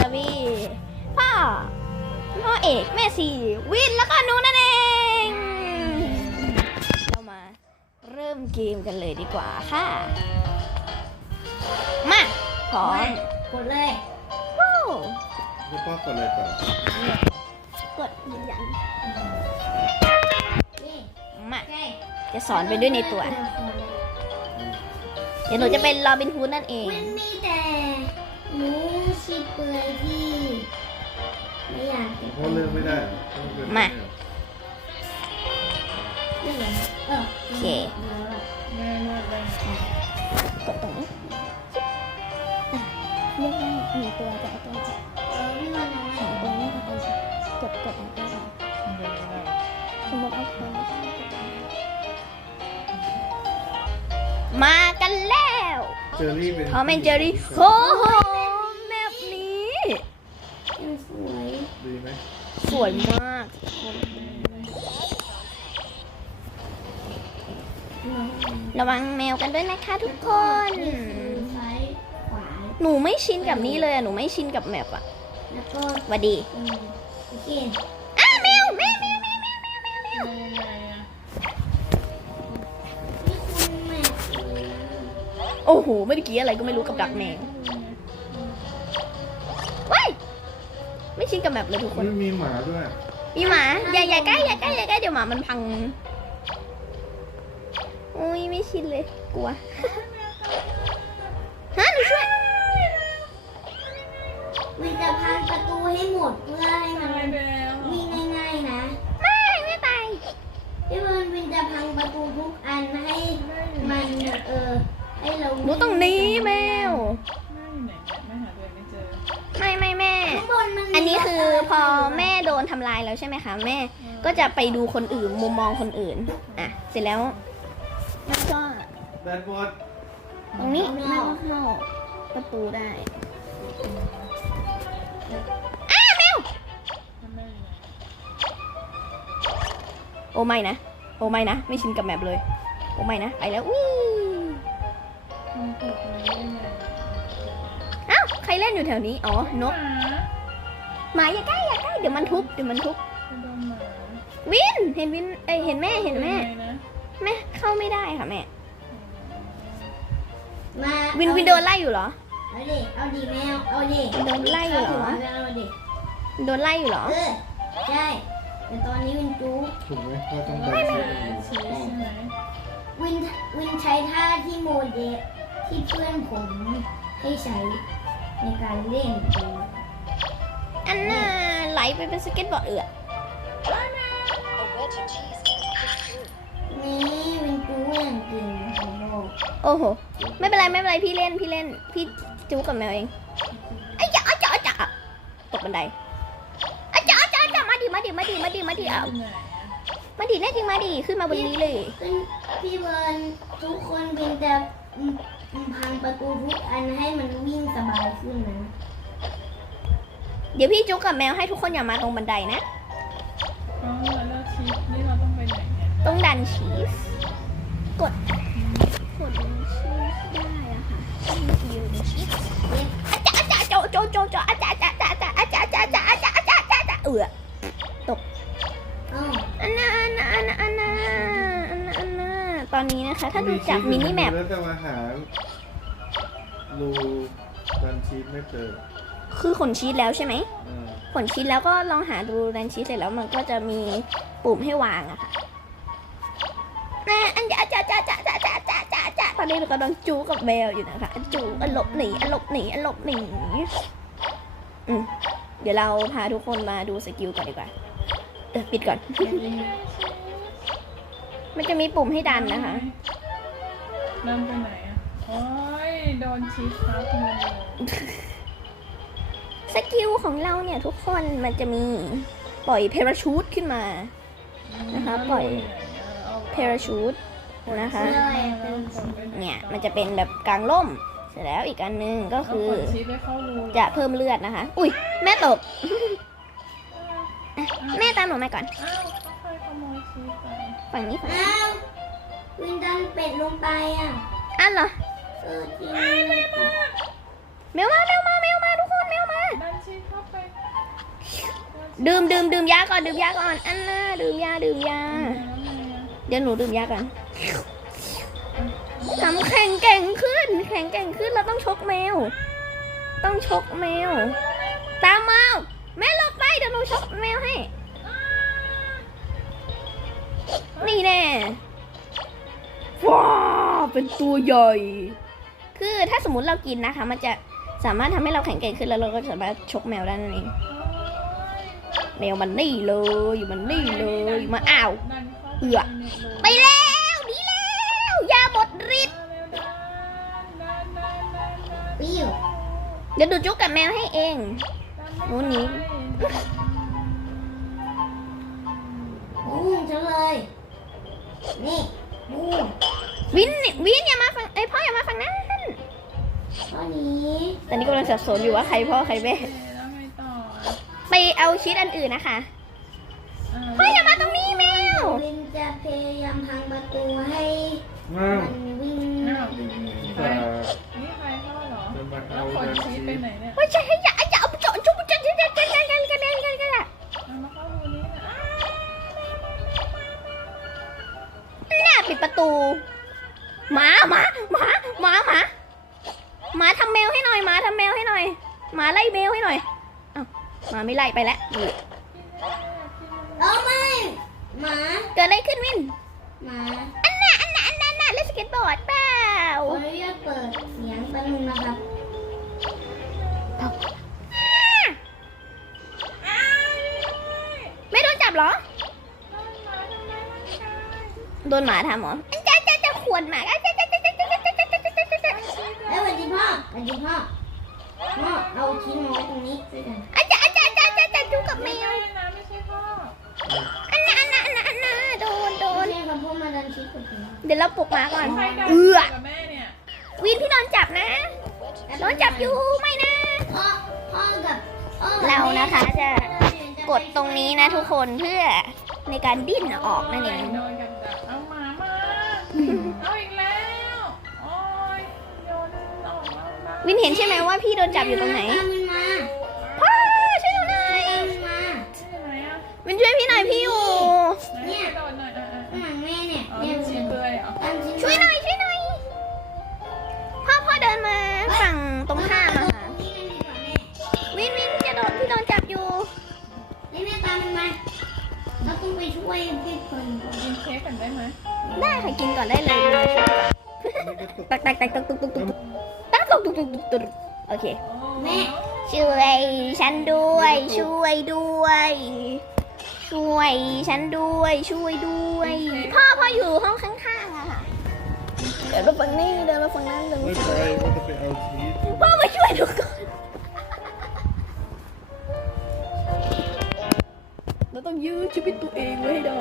จะมีพ่อพ่อเอกแม่ซีวินแล้วก็หนูนั่นเอง เรามาเริ่มเกมกันเลยดีกว่าค่ะ มาพร้อมกดเลยว้าวพี่ป้อกดเลยก่อนกดยืนยันนี่มาใช่จะสอนไปด้วยในตัว เดี๋ยวหนูจะเป็นโรบินฮูดนั่นเองมันมีแต่ หมูชิเปลือยที่ไม่อยากจะเพราะเลือกไม่ได้เหรอต้องเลือกมาเลือกเลยเออโอเคกดตรงนี้อะเลือกได้หนึ่งตัวจะเอาตัวจะเออพี่วันน้อยสองตัวไม่เอาตัวจะกดกดเอาตัวจะสมมติเอาตัวไม่ใช่กดเอามากันแล้ว เจอรี่เป็น ทอมแอนเจอรี่โอ้โห วยมากระวังแมวกันด้วยนะคะทุกคน หนูไม่ชินกับนี้เลยอะหนูไม่ชินกับแมปอะวัดดีอ้าแมวแมวแมวแมวแมวแมวแมวโอ้โห เมื่อกี้อะไรก็ไม่รู้กับดักแมวว้ย ไม่ชินกับแมปเลยทุกคนไม่มีหมาด้วย มีหมา อย่าอย่าใกล้อย่าใกล้อย่าใกล้เดี๋ยวหมามันพังโอ้ยไม่ชินเลย กลัว ฮะหนูช่วย มันจะพังประตูให้หมดเพื่อให้มันวิ่งง่ายๆนะ ไม่ ไม่ตายพี่เบิร์นวินจะพังประตูทุกอันให้มันเออให้เราหนูต้องหนีแมว อพอแม่โดนทำลายแล้วใช่ไหมคะ แม่ก็จะไปดูคนอื่นมุมมองคนอื่นอะเสร็จแล้วแล้วก็แบดบอดตรงนี้แม่ก็เข้าประตูได้อ้าแมวโอ้ไม่นะโอ้ไม่นะไม่ชินกับแมปเลยโอ้ไม่นะไปแล้ววิ่อ้าวใครเล่นอยู่แถวนี้อ๋อนก หมาอย่าใกล้อย่าใกล้เดี๋ยวมันทุบเดี๋ยวมันทุบวินเห็นวินเอ้ยเห็นแม่เห็นแม่แม่เข้าไม่ได้ค่ะแม่มาวินวินโดนไล่อยู่เหรอ เอาดิเอาดิแมวเอาดิโดนไล่เหรอ เอาดิโดนไล่อยู่เหรอ เออใช่แต่ตอนนี้วินจู๊ถูกไหมว่าต้องดันชีสวินวินใช้ท่าที่โมเดลที่เพื่อนผมให้ใช้ในการเล่นเกม อันน่ะไหลไปเป็นสเก็ตบอร์ดเอือนี่วินจู๊อย่างเก่งผมบอกโอ้โห ไม่เป็นไรไม่เป็นไรพี่เล่นพี่เล่น พี่จูกับแมวเองไอ้จ๋าไอ้จ๋าไอ้จ๋าตกบันไดไอ้จ๋าไอ้จ๋าไอ้จ๋ามาดิมาดิมาดิมาดิมาดิเอามาดิเล่นจริงมาดิขึ้นมาบนนี้เลยขึ้นพี่เบิร์นทุกคนเป็นจะอืมอืมพังประตูทุกอันให้มันวิ่งสบายขึ้นนะ เดี๋ยวพี่จุกกับแมวให้ทุกคนอย่ามาตรงบันไดนะต้องดันชีส กด กดดันชีสได้อะค่ะยืนชีสอาจารย์อาจารย์โจโจโจโจอาจารย์อาจารย์อาจารย์อาจารย์อาจารย์อาจารย์อาจารย์อาจารย์เอืออ้าวอันน่ะอันน่ะอันน่ะอันน่ะอันน่ะอันน่ะตอนนี้นะคะ ถ้าดูจากมินิแมป แล้วแต่มาหารูดันชีสไม่เจอ คือขนชีสแล้วใช่ไหมอ่าขนชีสแล้วก็ลองหาดูดันชีสเสร็จแล้วมันก็จะมีปุ่มให้วางอะค่ะนะอันจะจะจะจะจะจะจะจะจะตอนนี้เรากำลังจูกับแมวอยู่นะคะจูอันหลบหนีอันหลบหนีอันหลบหนีอืมเดี๋ยวเราพาทุกคนมาดูสกิลก่อนดีกว่าเออปิดก่อน มันจะมีปุ่มให้ดันนะคะนำไปไหนอะโอ้ยโดนชีสทับเงินเลย สกิลของเราเนี่ยทุกคนมันจะมีปล่อยเพราชูตขึ้นมานะคะ ปล่อยเพราชูตนะคะเลยเป็นเนี่ยมันจะเป็นแบบกลางร่มเสร็จแล้วอีกอันนึงก็เอาคือขนชีสไปเข้ารูจะเพิ่มเลือดนะคะ อุ้ยแม่ตก แม่ตามหนูมาก่อนอ้าวเขาเข้ารขโมยชีสไปฝั่งนี้ฝั่งนี้อ้าววินดันเป็ดลงไปอะอะเหรอเออจริงแมวมาแมวมาแม ดื่มดื่มดื่มยาก่อนดื่มยาก่อนอันน่ะดื่มยาดื่มยาแล้วไงอะเดี๋ยวหนูดื่มยาก่อนทำแข่งแกร่งขึ้น แข่งแกร่งขึ้นเราต้องชกแมว ต้องชกแมว ตามมาแม่หลบไปเดี๋ยวหนูชกแมวให้ นี่แน่ว้าเป็นตัวใหญ่ คือถ้าสมมติเรากินนะคะ มันจะสามารถทำให้เราแข็งแกร่งขึ้นแล้วเราก็สามารถชกแมวได้นั่นเอง แมวมันนี่เลยมันนี่เลยมาอ้าวดันเข้าเอือไปแล้วหนีแล้วยาหมดฤทธิ์ดันดันดันดันปิ้วเดี๋ยวดูจุกกับแมวให้เองหนูหนีบูมจังเลย นี่บูมวินวินอย่ามาฝั่งไอยพ่ออย่ามาฝั่งนั้นข้อนี้ตอนนี้กำลังสับสนอยู่ว่าใครพ่อใครแม่แล้วไงต่อ ไปเอาชีสอันอื่นนะคะอ่าพ่ออย่ามาตรงนี้แมววินจะพยายามพังประตูให้อ้าวมันวิ่งอ้าวแต่นี่ใครเข้าเหรอจะมาแล้เอาวคนดันชีชีสสไปไหนเนี่ยไม่ใช่อย่าอย่าเอาไปเจาะจุ๊บจุ๊บจุ๊บจุ๊บจุ๊บกันกันกันกันกันกันเอามาเข้ารูนี้นะอ้าวน่าปิดประตูหมาหมาหมาหมาหมาหมาทำแมวให้หน่อยหมาทำแมวให้หน่อยหมาไล่แมวให้หน่อยอ้าวห มาไม่ไล่ไปแล้วนี่เอาไม่หมาเกิดอะไรขึ้นวินหมาอันน่ะอันน่ะอันน่ะอันน่ะเล่นสเก็ตบอร์ดเปล่าขออนุญาตเปิดเสียงแป๊บนึงนะครับไม่โดนจับเหรอโดนหมาทำเหรอจ้าจ้าจ้าขวนหมาจ้าจ้าจ้าจ้าจ้าจ้าจ้าจ้าจ้าจ้าจ้าจ้าเอ้ยสวัสดีพ่อสวัสดีพ่อพ่อเอาชิ้นมาไว้ตรงนี้ด้วยกัน ไม่วใช่นะไม่ใช่พ่ออันน่ะอันน่ะอันน่ะอันน่ะโดนโดโอ้นยครับพ่อมาดันชีสกับผมเดี๋ยวเราปลุกหมาก่อน ใครดันเอื้อกับแม่เนี่ยวินพี่โดนจับนะโดนจับอยู่ไม่นะ พ่อพ่อกับพ่อกับเรานะคะจะแม่กดตรงนี้นะทุกคนเพื่อในการดิ้นออกนั่นเองโดนกับดักเอาหมามาเอาอีกแล้วโอ้ยโยนออกมาบ้างวินเห็นใช่ไหมว่าพี่โดนจับอยู่ตรงไหน ตามมัน อะวินช่วยพี่หน่อยพี่อยู่ไหนกระโดดหน่อยอะอะข้างหลังแม่เนี่ยอ๋อเนี่ยชีเปลือยเหรอตามชิ้นช่วยหน่อยช่วยหน่อย พ่อพ่อเดินมาฝั่งตรงข้ามอะค่ะ นี่กันดีกว่าแม่วินวินจะโดนพี่โดนจับอยู่นี่แม่ตามมันมาเราต้องไปช่วยพี่เพิ่นก่อนกินเค้กกันได้ไหมได้ค่ะกินก่อนได้เลยนี่ก็ตกตักตักตักตักตุกตุกตุกตักตุกตุกตุกตุกตุกโอเค โอ้แม่ช่วยฉันด้วย ช่วยด้วย ช่วยฉันด้วยช่วยด้วย พ่อพ่ออยู่ห้องข้างๆอะค่ะ เดินมาฝั่งนี้เดินมาฝั่งนั้นเดินไม่มาไปฝั่งนั้นว่าจะไปเอาชีสพ่อมาช่วยหนูก่อนเราต้องยื้อชีวิตตัวเองไว้ให้ได้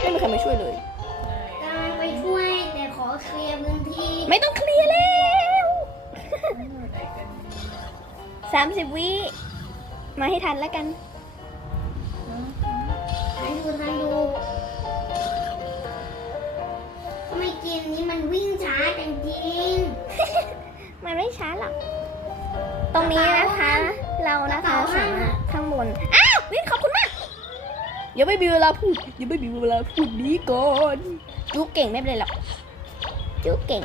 ไม่มีใครมาช่วยเลย กำลังไปช่วยแต่ขอเคลียร์พื้นที่ไม่ต้องเคลียร์แล้วไหนกันดีสามสิบวิมาให้ทันแล้วกัน ย่าไม่มีเวลาพูดอย่าไม่มีเวลาพูดหนี้ก่อนจุกเก่งไม่เป็นไรหรอกจุกเก่ง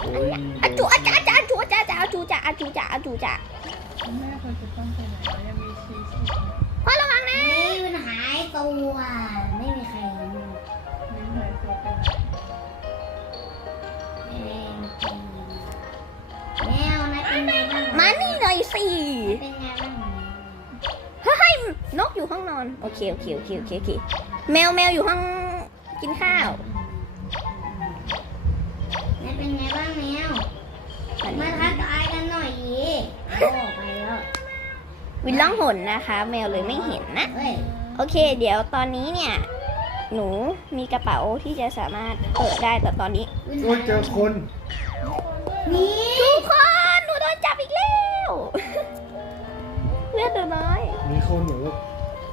โอ้ยอาจูอาจาอาจาอาจูอาจาอาจูจ่าอาจูจ่าอาจูจ่าแม่ควรจะต้องไปไหนวะยังมีชีสอีกพ่อระวังนะนี่มันหายตัวไม่มีใครรู้นี่หายตัวไปไหนแมวนะเป็นไงบ้างมานี่หน่อยสิ อยู่ห้องนอน โอเคโอเคโอเคโอเคโอเคแมวแมวอยู่ห้องกินข้าวแม่เป็นไงบ้างแมวอันมานี้ทักทายกันหน่อยดิเอาออกไปแล้ว วินล่องหนนะคะ แมวเลยไม่เห็นนะ เฮ้ยโอเค เดี๋ยวตอนนี้เนี่ย หนูมีกระเป๋าที่จะสามารถเปิดได้แต่ตอนนี้ โอ้ยเจอคน นี่ทุกคนหนูโดนจับอีกแล้ว เลือดหนูน้อย มีคนเหรอ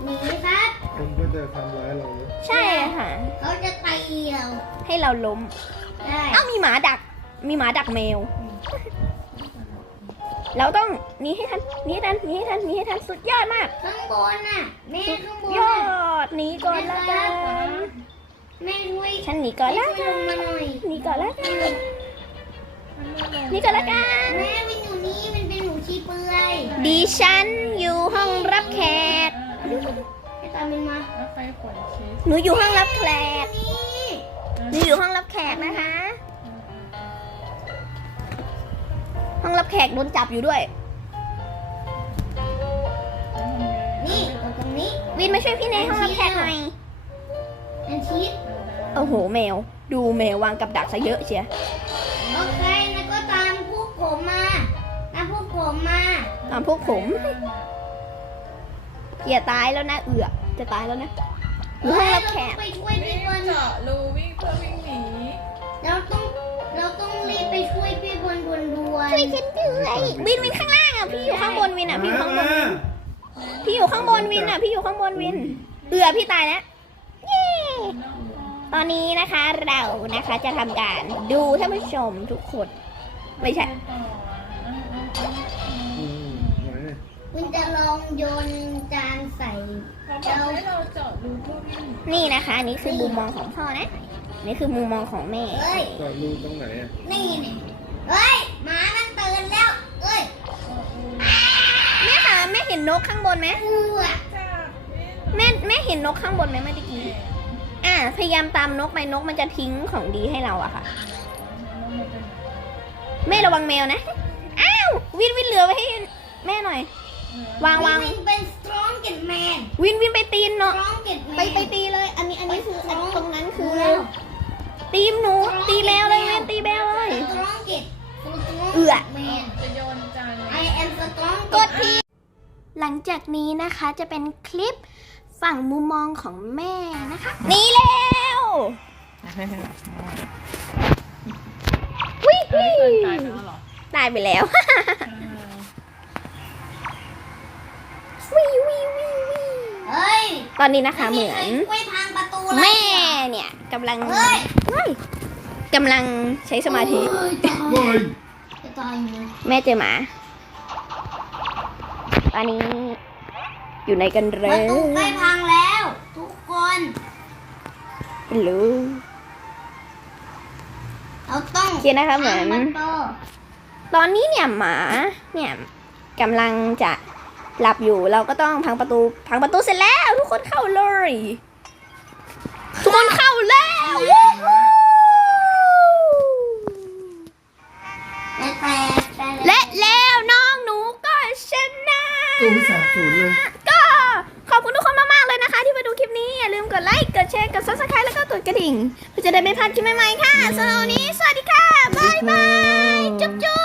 หนีครับ คนก็จะทำร้ายเราเลยใช่ค่ะ เขาจะตีเราให้เราล้มได้เอ้ามีหมาดัก มีหมาดักแมว เราต้องหนีให้ทันหนีให้ทันหนีให้ทันหนีให้ทันสุดยอดมาก ข้างบนน่ะ แม่ข้างบนยอน่ะดหนีก่อนละกันแม่ช่วยฉันหนีก่อนละช่วยกัลนงมาหน่อยหนีก่อนละกันมันไม่ลงหนีก่อนละกัน แม่วินอยู่นี่มันเป็นหนูชีเปลือย ดิฉันอยู่ห้องรับแขกให้ ตามมันมา แล้วไฟขนชีสหนูอยู่ห้องรับแขกนี่หนูอยู่ห้องรับแขกนะคะ ห้องรับแขกโดนจับอยู่ด้วย นี่เอาตรงนี้วินมาช่วยพี่ในห้องรับแขกหน่อยอันชีสโอ้โหแมว ดูแมววางกับดักซะเยอะเชียโอเคแล้วก็ตามพวกผมมาตามพวกผมมาตามพวกผมอย่าตายแล้วนะเอือก จะตายแล้วนะอยู่ห้องรับแขกเอ้ยเราต้องไปช่วยวิ่พี่งบอลเจาะรูวิ่งเพื่อวิ่งหนีเราต้องเราต้องรีบไปช่วยพี่บอลด่วนด่วนช่วยฉันด้วยวินวินข้างล่างอะพี่อยู่ข้างบนวินอะพี่อยู่ข้างบนมาพี่อยู่ข้างบนวินอะพี่อยู่ข้างบนวินเอือพี่ตายแล้วเย้ตอนนี้นะคะเรานะคะจะทำการดูท่านผู้ชมทุกคนไม่ใช่ นวินจะลองโยนจานใส่เขาบอกให้เราเจาะรูเพื่อวิ่งหนีนี่นะคะนี่คือมุมมองของพ่อนะนี่คือมุมมองของแม่ เอ้ย จอดรูตรงไหนอะนี่เนี่ยเอ้ยหมามันตื่นแล้ว เอ้ยเจาะรูแม่คะแม่เห็นนกข้างบนไหมกูอะจับวิ่งแม่แม่เห็นนกข้างบนไหมเมื่อกี้อะพยายามตามนกไปนกมันจะทิ้งของดีให้เราอะค่ะ แม่ระวังแมวนะ อ้าว วินวินเหลือไว้ให้แม่หน่อย วางวางวินเป็น strongest man วินวินไปตีนเนาะ strongest man ไปไปตีเลย อันนี้อันนี้คืออันตรงนั้นคือแล้ว ตีมหนู ตีแล้วเลยวินตีแบลเลย strongest เอื้อ man จะโยนจาน I am strongest กดทีหลังจากนี้นะคะจะเป็นคลิปฝั่งมุมมองของแม่นะคะหนี่แล้ววิไม่เคยตายไปแล้วเหรอตายไปแล้ววิวิวิวิ เฮ้ย ตอนนี้นะคะเหมือนไใครช่วยพังประตูเลยแม่เนี่ยกำลังเฮ้ยเฮ้ยกำลังใช้สมาธิเอ้ยตายเฮ้ยจะตายอยู่เลยแม่เจอหมา ตอนนี้อยู่ในกันเรประยตูใกล้พังแล้ว ทุกคนรู้เราต้องโอเคนะคะเหมือนพังประตูตอนนี้เนี่ยหมาเนี่ยกำลังจะ หลับอยู่เราก็ต้องพังประตูพังประตูเสร็จแล้วทุกคนเข้าเลย ทุกคนเข้าแล้ววู้ฮู้และแต่แต่และแล้วน้องหนูก็ชนะตัวที่สามศูนย์เลยก็ขอบคุณทุกคนมากๆเลยนะคะ ที่มาดูคลิปนี้ อย่าลืมกดไลค์กดแชร์กด subscribe แล้วก็กดกระดิ่งเพื่อจะได้ไม่พลาดคลิปใหม่ๆค่ะสำหรับวันนี้สวัสดีค่ะ บ๊ายบาย จุ๊บจุ๊บ